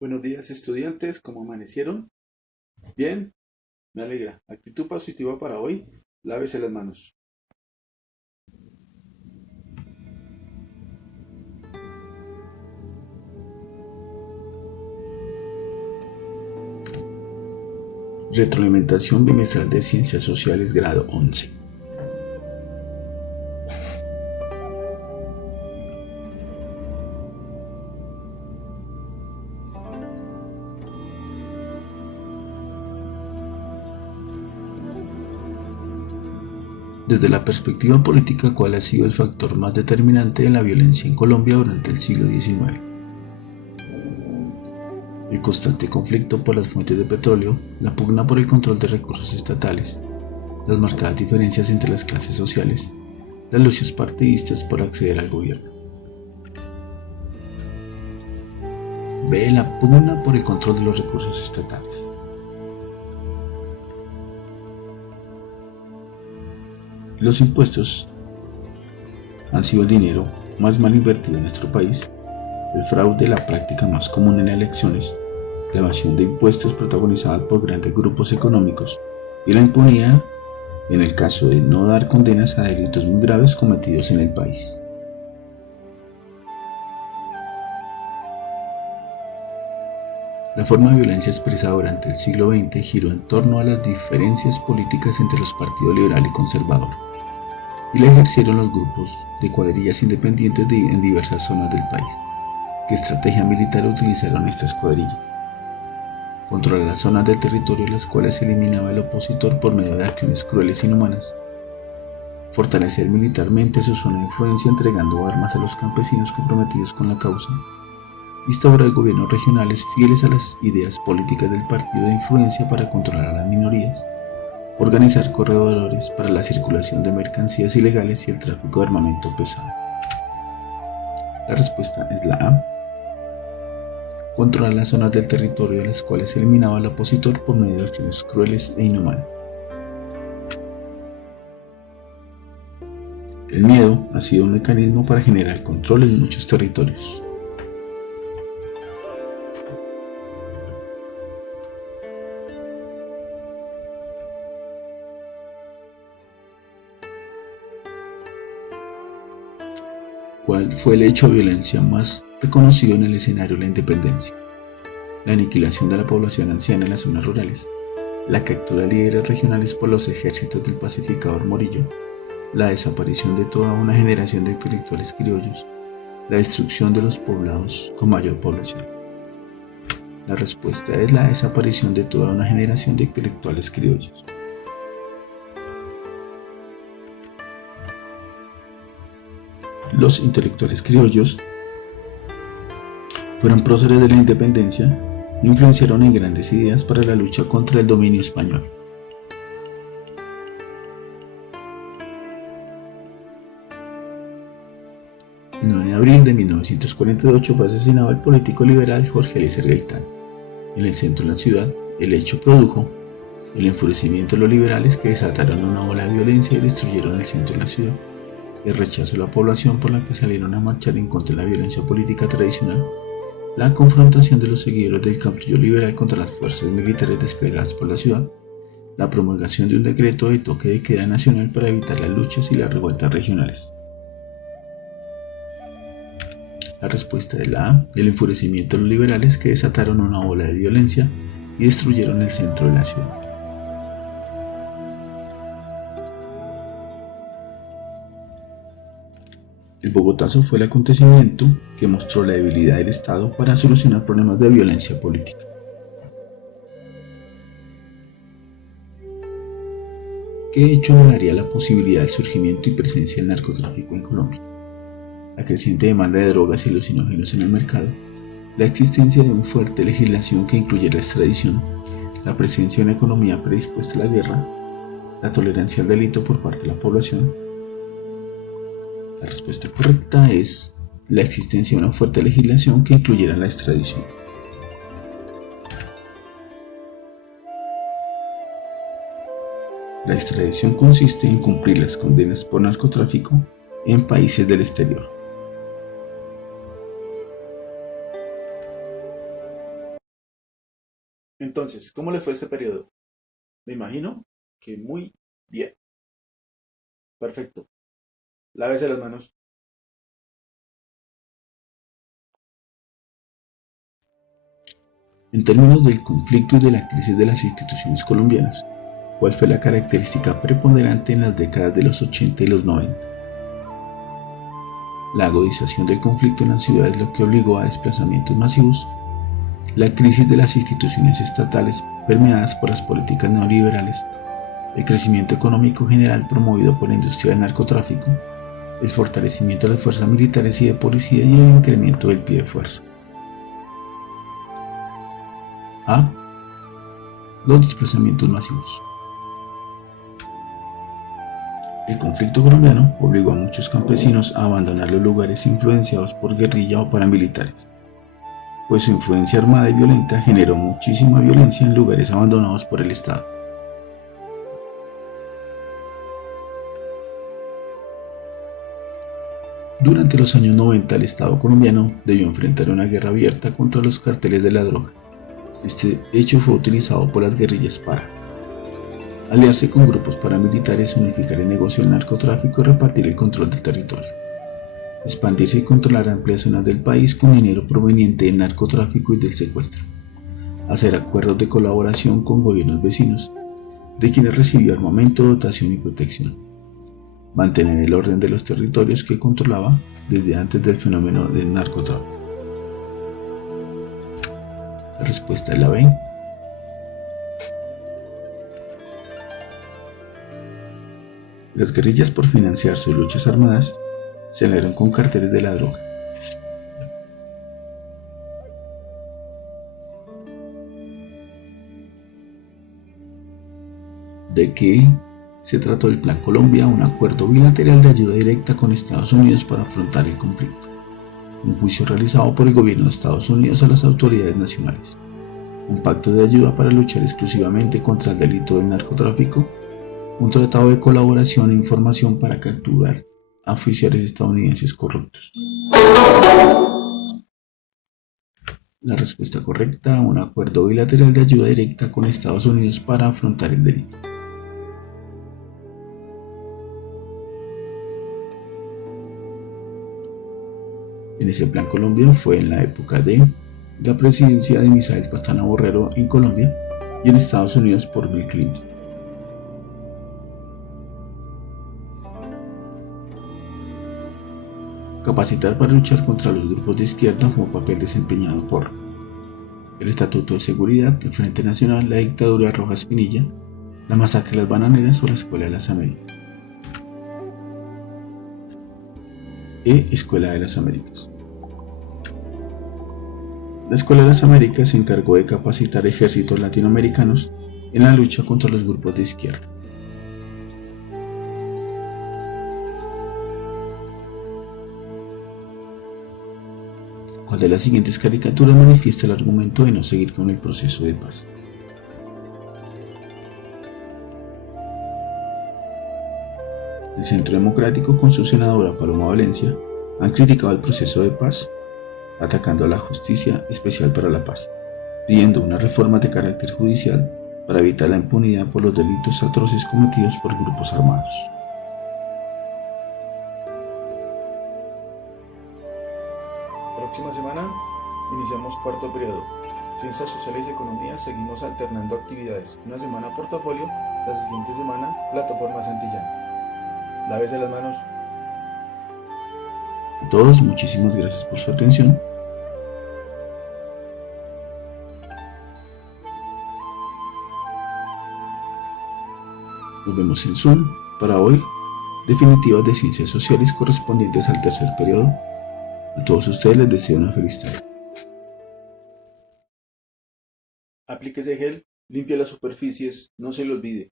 Buenos días, estudiantes, ¿cómo amanecieron? Bien, me alegra. Actitud positiva para hoy. Lávese las manos. Retroalimentación bimestral de Ciencias Sociales grado 11. Desde la perspectiva política, ¿cuál ha sido el factor más determinante de la violencia en Colombia durante el siglo XIX? El constante conflicto por las fuentes de petróleo, la pugna por el control de recursos estatales, las marcadas diferencias entre las clases sociales, las luchas partidistas por acceder al gobierno. B. La pugna por el control de los recursos estatales. Los impuestos han sido el dinero más mal invertido en nuestro país, el fraude la práctica más común en elecciones, la evasión de impuestos protagonizada por grandes grupos económicos y la impunidad en el caso de no dar condenas a delitos muy graves cometidos en el país. La forma de violencia expresada durante el siglo XX giró en torno a las diferencias políticas entre los partidos liberal y conservador, y la ejercieron los grupos de cuadrillas independientes en diversas zonas del país. ¿Qué estrategia militar utilizaron estas cuadrillas? Controlar las zonas del territorio en las cuales se eliminaba el opositor por medio de acciones crueles e inhumanas. Fortalecer militarmente su zona de influencia entregando armas a los campesinos comprometidos con la causa. Instaurar gobiernos regionales fieles a las ideas políticas del partido de influencia para controlar a las minorías. Organizar corredores para la circulación de mercancías ilegales y el tráfico de armamento pesado. La respuesta es la A. Controlar las zonas del territorio en las cuales se eliminaba al opositor por medio de acciones crueles e inhumanas. El miedo ha sido un mecanismo para generar control en muchos territorios. ¿Cuál fue el hecho de violencia más reconocido en el escenario de la independencia? La aniquilación de la población anciana en las zonas rurales, la captura de líderes regionales por los ejércitos del pacificador Morillo, la desaparición de toda una generación de intelectuales criollos, la destrucción de los poblados con mayor población. La respuesta es la desaparición de toda una generación de intelectuales criollos. Los intelectuales criollos fueron próceres de la independencia e influenciaron en grandes ideas para la lucha contra el dominio español. El 9 de abril de 1948 fue asesinado el político liberal Jorge Eliezer Gaitán. En el centro de la ciudad, el hecho produjo el enfurecimiento de los liberales que desataron una ola de violencia y destruyeron el centro de la ciudad. El rechazo de la población por la que salieron a marchar en contra de la violencia política tradicional, la confrontación de los seguidores del caudillo liberal contra las fuerzas militares desplegadas por la ciudad, la promulgación de un decreto de toque de queda nacional para evitar las luchas y las revueltas regionales. La respuesta es la A, el enfurecimiento de los liberales que desataron una ola de violencia y destruyeron el centro de la ciudad. El Bogotazo fue el acontecimiento que mostró la debilidad del Estado para solucionar problemas de violencia política. ¿Qué hecho anularía la posibilidad del surgimiento y presencia del narcotráfico en Colombia? La creciente demanda de drogas y alucinógenos en el mercado, la existencia de una fuerte legislación que incluye la extradición, la presencia de una economía predispuesta a la guerra, la tolerancia al delito por parte de la población. La respuesta correcta es la existencia de una fuerte legislación que incluyera la extradición. La extradición consiste en cumplir las condenas por narcotráfico en países del exterior. Entonces, ¿cómo le fue este periodo? Me imagino que muy bien. Perfecto. Lávese las manos. En términos del conflicto y de la crisis de las instituciones colombianas, ¿cuál fue la característica preponderante en las décadas de los 80 y los 90? La agudización del conflicto en las ciudades, lo que obligó a desplazamientos masivos, la crisis de las instituciones estatales permeadas por las políticas neoliberales, el crecimiento económico general promovido por la industria del narcotráfico, el fortalecimiento de las fuerzas militares y de policía y el incremento del pie de fuerza. A. Los desplazamientos masivos. El conflicto colombiano obligó a muchos campesinos a abandonar los lugares influenciados por guerrilla o paramilitares, pues su influencia armada y violenta generó muchísima violencia en lugares abandonados por el Estado. Durante los años 90 el Estado colombiano debió enfrentar una guerra abierta contra los carteles de la droga. Este hecho fue utilizado por las guerrillas para aliarse con grupos paramilitares, unificar el negocio del narcotráfico y repartir el control del territorio, expandirse y controlar amplias zonas del país con dinero proveniente del narcotráfico y del secuestro, hacer acuerdos de colaboración con gobiernos vecinos, de quienes recibió armamento, dotación y protección, mantener el orden de los territorios que controlaba desde antes del fenómeno del narcotráfico. La respuesta es la B. Las guerrillas, por financiar sus luchas armadas, se aliaron con carteles de la droga. ¿De qué se trató el Plan Colombia? Un acuerdo bilateral de ayuda directa con Estados Unidos para afrontar el conflicto. Un juicio realizado por el gobierno de Estados Unidos a las autoridades nacionales. Un pacto de ayuda para luchar exclusivamente contra el delito del narcotráfico. Un tratado de colaboración e información para capturar a oficiales estadounidenses corruptos. La respuesta correcta: un acuerdo bilateral de ayuda directa con Estados Unidos para afrontar el delito. En ese Plan Colombia fue en la época de la presidencia de Misael Pastrana Borrero en Colombia y en Estados Unidos por Bill Clinton. Capacitar para luchar contra los grupos de izquierda fue un papel desempeñado por el Estatuto de Seguridad, el Frente Nacional, la dictadura de Rojas Pinilla, la masacre de las Bananeras o la Escuela de las Américas. Escuela de las Américas. La Escuela de las Américas se encargó de capacitar ejércitos latinoamericanos en la lucha contra los grupos de izquierda. ¿Cuál de las siguientes caricaturas manifiesta el argumento de no seguir con el proceso de paz? El Centro Democrático con su senadora Paloma Valencia han criticado el proceso de paz, atacando a la Justicia Especial para la Paz, pidiendo una reforma de carácter judicial para evitar la impunidad por los delitos atroces cometidos por grupos armados. Próxima semana iniciamos cuarto periodo. Ciencias Sociales y Economía, seguimos alternando actividades. Una semana portafolio, la siguiente semana plataforma Santillana. Lávese las manos. A todos, muchísimas gracias por su atención. Nos vemos en Zoom para hoy, definitivas de Ciencias Sociales correspondientes al tercer periodo. A todos ustedes les deseo una feliz tarde. Aplíquese gel, limpie las superficies, no se le olvide.